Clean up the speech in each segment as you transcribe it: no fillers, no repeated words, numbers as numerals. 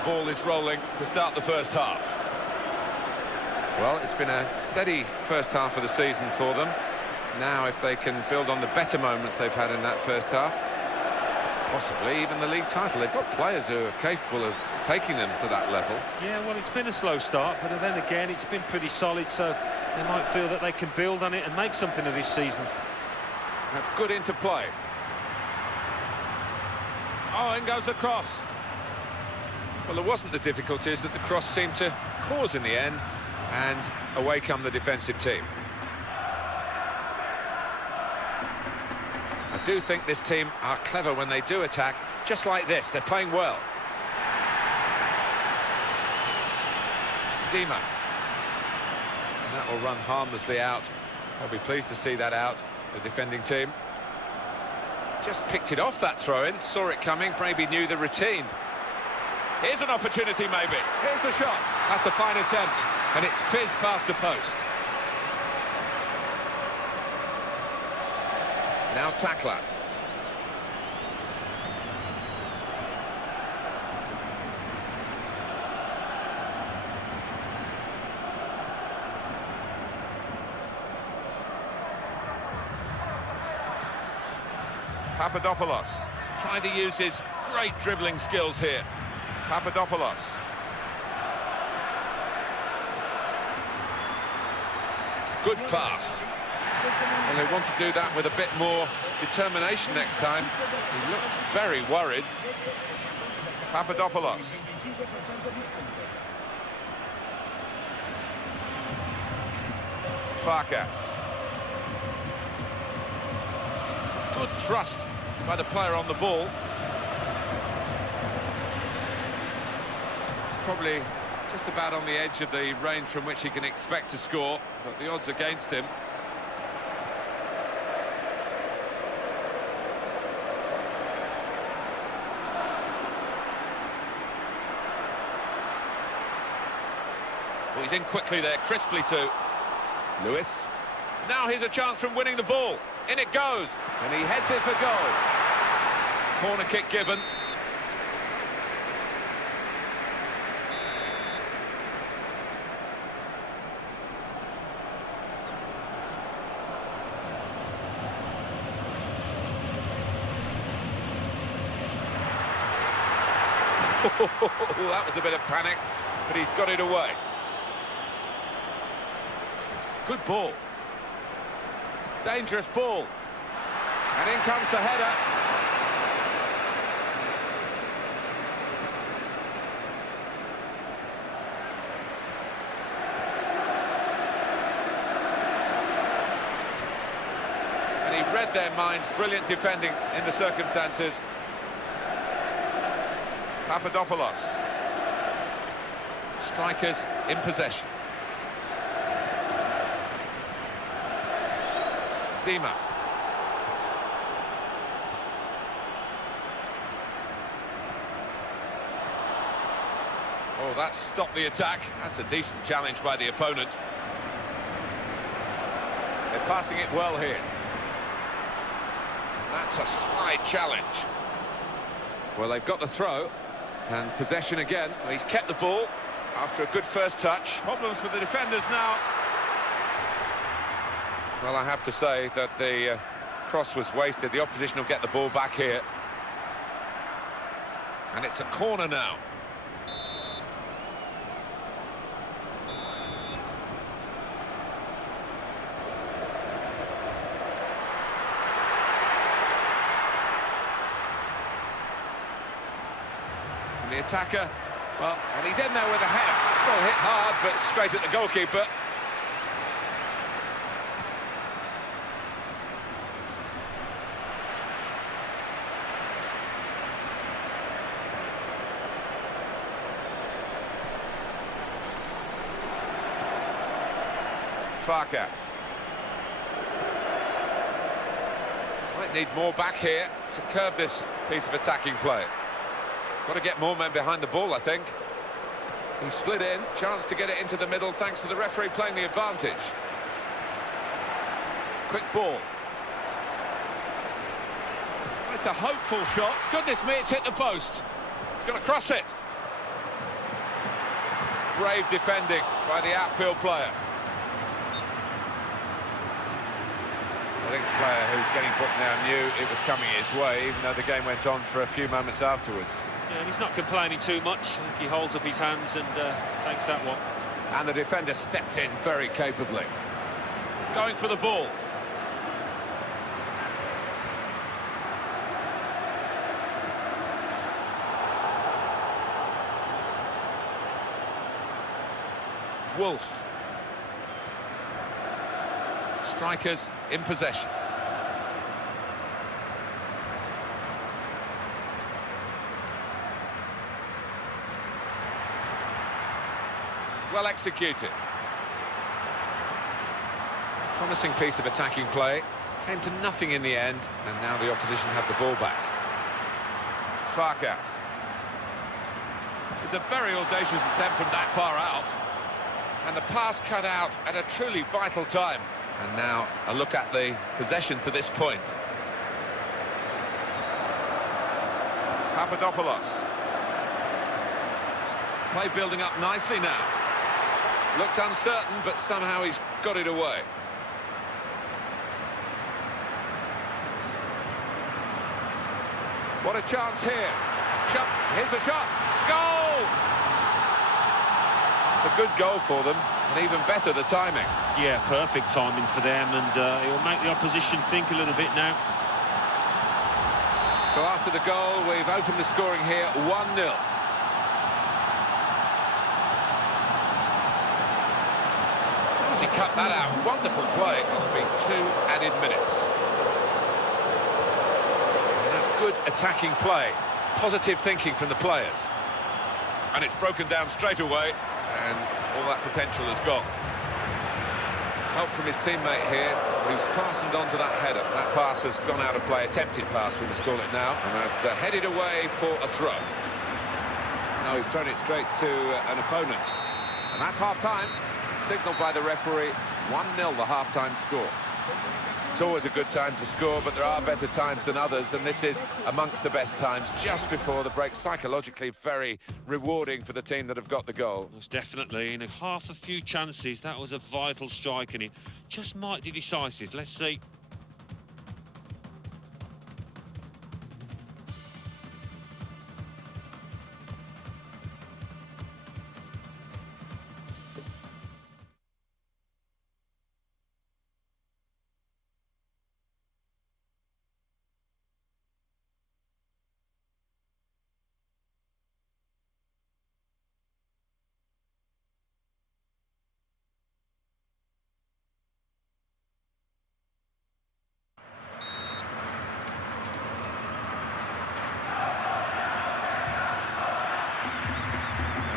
the ball is rolling to start the first half. Well, it's been a steady first half of the season for them. Now, if they can build on the better moments they've had in that first half, possibly even the league title. They've got players who are capable of taking them to that level. Yeah, well, it's been a slow start, but then again, it's been pretty solid, so they might feel that they can build on it and make something of this season. That's good interplay. Oh, in goes the cross. Well, there wasn't the difficulties that the cross seemed to cause in the end, and away come the defensive team. I do think this team are clever when they do attack, just like this. They're playing well. Zima. And that will run harmlessly out. I'll be pleased to see that out, the defending team. Just picked it off, that throw-in, saw it coming, maybe knew the routine. Here's an opportunity, maybe. Here's the shot. That's a fine attempt, and it's fizzed past the post. Now tackler. Papadopoulos trying to use his great dribbling skills here. Papadopoulos. Good pass. And they want to do that with a bit more determination next time. He looked very worried. Papadopoulos. Farkas. Good thrust by the player on the ball. It's probably just about on the edge of the range from which he can expect to score, but the odds against him. Well, he's in quickly there, crisply too. Lewis. Now here's a chance from winning the ball. In it goes, and he heads it for goal. Corner kick given. That was a bit of panic, but he's got it away. Good ball. Dangerous ball. And in comes the header. And he read their minds. Brilliant defending in the circumstances. Papadopoulos. Strikers in possession. Zima. Oh, that stopped the attack. That's a decent challenge by the opponent. They're passing it well here. That's a slide challenge. Well, they've got the throw, and possession again. Well, he's kept the ball after a good first touch. Problems for the defenders now. Well, I have to say that the cross was wasted. The opposition will get the ball back here. And it's a corner now. And the attacker, well, and he's in there with a header. Well, hit hard, but straight at the goalkeeper. Farkas. Might need more back here to curb this piece of attacking play. Got to get more men behind the ball, I think. He slid in, chance to get it into the middle thanks to the referee playing the advantage. Quick ball. It's a hopeful shot. Goodness me, it's hit the post. He's going to cross it. Brave defending by the outfield player. I think the player who's getting booked now knew it was coming his way, even though the game went on for a few moments afterwards. Yeah, and he's not complaining too much. I think he holds up his hands and takes that one. And the defender stepped in very capably. Going for the ball. Wolf. Strikers in possession. Well executed. Promising piece of attacking play. Came to nothing in the end, and now the opposition have the ball back. Farkas. It's a very audacious attempt from that far out. And the pass cut out at a truly vital time. And now a look at the possession to this point. Papadopoulos. Play building up nicely now. Looked uncertain, but somehow he's got it away. What a chance here. Here's the shot. Goal! A good goal for them, and even better the timing. Yeah, perfect timing for them, and it'll make the opposition think a little bit now. So after the goal, we've opened the scoring here, 1-0. How does he cut that out? Wonderful play. It'll be 2 added minutes. And that's good attacking play. Positive thinking from the players. And it's broken down straight away. And all that potential is gone. Help from his teammate here, who's fastened onto that header. That pass has gone out of play, attempted pass, we must call it now. And that's headed away for a throw. Now he's thrown it straight to an opponent. And that's half-time, signalled by the referee, 1-0 the half-time score. It's always a good time to score, but there are better times than others, and this is amongst the best times just before the break. Psychologically very rewarding for the team that have got the goal. Most definitely. In half a few chances, that was a vital strike, and it just might be decisive. Let's see.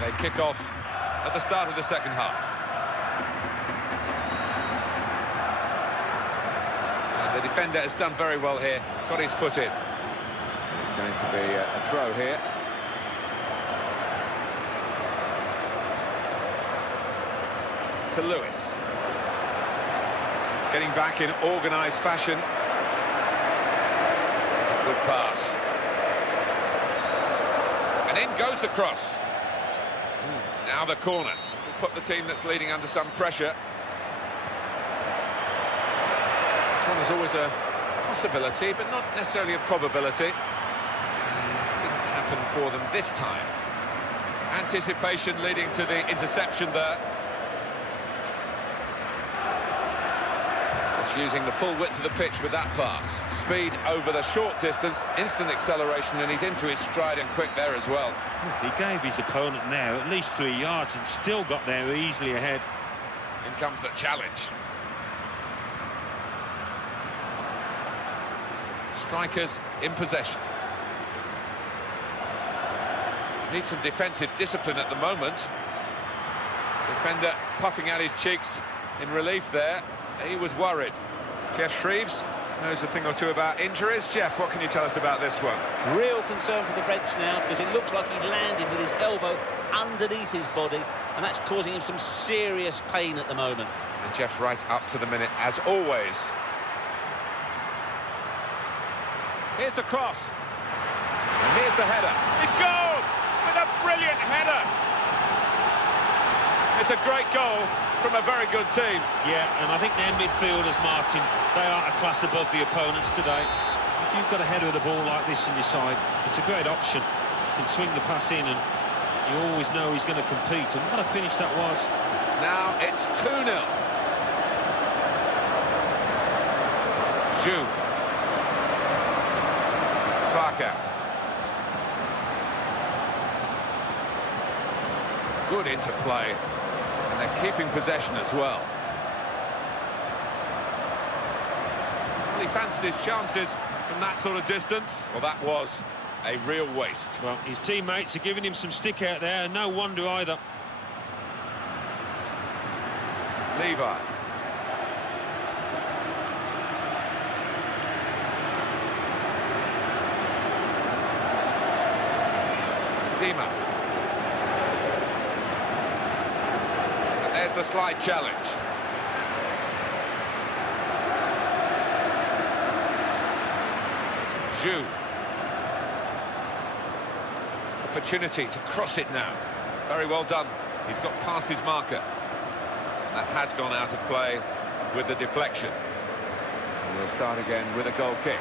They kick off at the start of the second half. And the defender has done very well here, got his foot in. It's going to be a throw here. To Lewis. Getting back in organised fashion. It's a good pass. And in goes the cross. Now the corner to put the team that's leading under some pressure. Corner's always a possibility, but not necessarily a probability. Didn't happen for them this time. Anticipation leading to the interception there. Just using the full width of the pitch with that pass. Speed over the short distance, instant acceleration, and he's into his stride and quick there as well. He gave his opponent now at least 3 yards and still got there easily ahead. In comes the challenge. Strikers in possession. Need some defensive discipline at the moment. Defender puffing out his cheeks in relief there. He was worried. Jeff Shreves knows a thing or two about injuries. Jeff, what can you tell us about this one? Real concern for the Reds now, because it looks like he landed with his elbow underneath his body, and that's causing him some serious pain at the moment. And Jeff right up to the minute, as always. Here's the cross. And here's the header. He scored with a brilliant header. it's a great goal from a very good team. Yeah, and I think their midfielders, Martin, they are a class above the opponents today. If you've got a header of the ball like this in your side, it's a great option. You can swing the pass in and you always know he's going to compete. And what a finish that was. Now it's 2-0. Zhu. Farkas. Good interplay, and they're keeping possession as well. Well, he fancied his chances from that sort of distance. Well, that was a real waste. Well, his teammates are giving him some stick out there, and no wonder either. Levi. Zima. And there's the slide challenge. Zhu. Opportunity to cross it now. Very well done. He's got past his marker. That has gone out of play with the deflection. And we'll start again with a goal kick.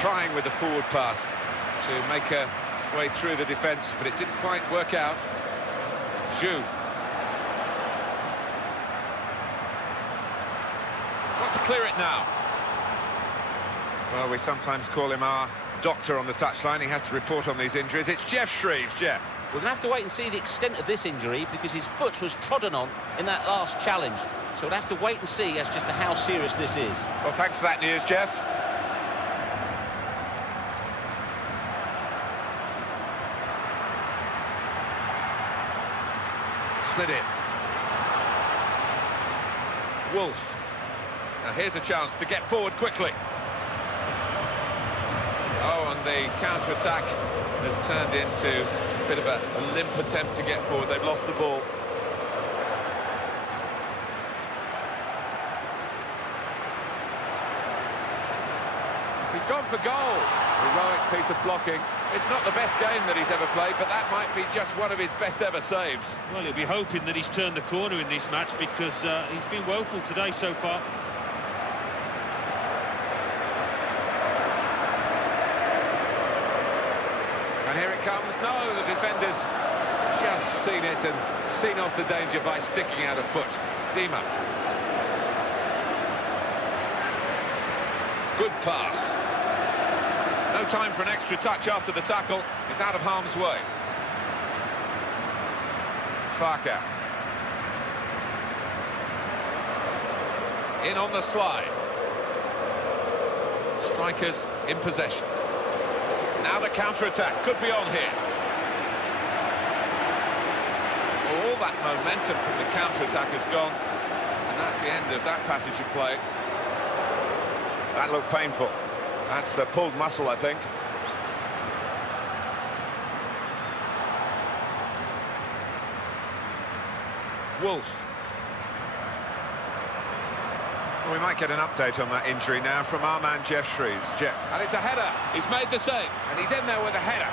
Trying with the forward pass to make a way through the defence, but it didn't quite work out. Zhu. Got to clear it now. Well, we sometimes call him our doctor on the touchline. He has to report on these injuries. It's Geoff Shreeves. Jeff. We're going to have to wait and see the extent of this injury because his foot was trodden on in that last challenge. So we'll have to wait and see as just to how serious this is. Well, thanks for that news, Jeff. Slid in. Wolf. Now here's a chance to get forward quickly. Oh, and the counter-attack has turned into a bit of a limp attempt to get forward. They've lost the ball. He's gone for goal. Heroic piece of blocking. It's not the best game that he's ever played, but that might be just one of his best ever saves. Well, he'll be hoping that he's turned the corner in this match because he's been woeful today so far. And here it comes. No, the defender's just seen it and seen off the danger by sticking out a foot. Zima. Good pass. No time for an extra touch after the tackle. It's out of harm's way. Farkas. In on the slide. Strikers in possession. Now the counter-attack could be on here. All that momentum from the counter-attack has gone. And that's the end of that passage of play. That looked painful. That's a pulled muscle, I think. Wolf. Well, we might get an update on that injury now from our man Geoff Shreeves. Jeff. And it's a header. He's made the save. And he's in there with a header.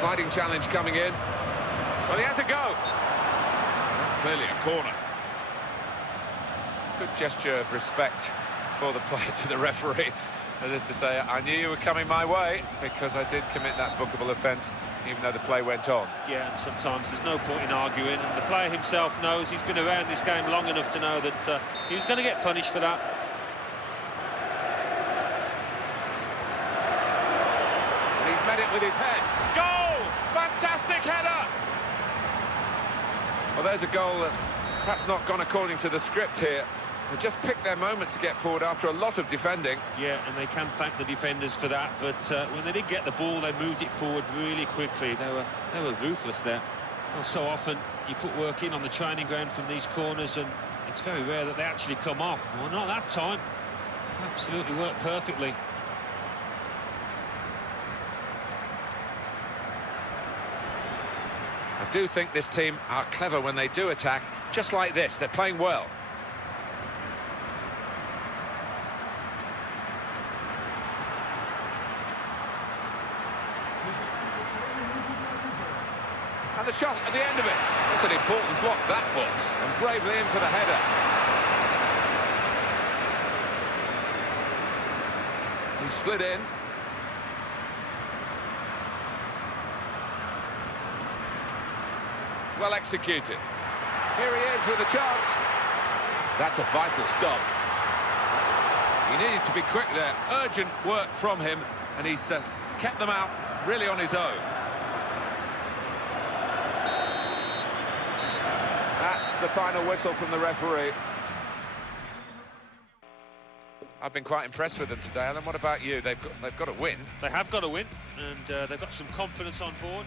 Sliding challenge coming in. Well, he has a go. That's clearly a corner. Good gesture of respect for the player to the referee, as if to say, I knew you were coming my way because I did commit that bookable offence, even though the play went on. Yeah, and sometimes there's no point in arguing, and the player himself knows, he's been around this game long enough to know that he was going to get punished for that. And he's met it with his head. Goal! Fantastic header! Well, there's a goal that's perhaps not gone according to the script here. They just picked their moment to get forward after a lot of defending. Yeah, and they can thank the defenders for that, but when they did get the ball, they moved it forward really quickly. They were ruthless there. Well, so often you put work in on the training ground from these corners, and it's very rare that they actually come off. Well, not that time. Absolutely worked perfectly. I do think this team are clever when they do attack, just like this. They're playing well. the shot at the end of it. That's an important block, that was. And bravely in for the header. He slid in. Well executed. Here he is with a chance. That's a vital stop. He needed to be quick there. Urgent work from him, and he's kept them out really on his own. That's the final whistle from the referee. I've been quite impressed with them today, Alan. What about you? They've got to win. They have got to win, and they've got some confidence on board.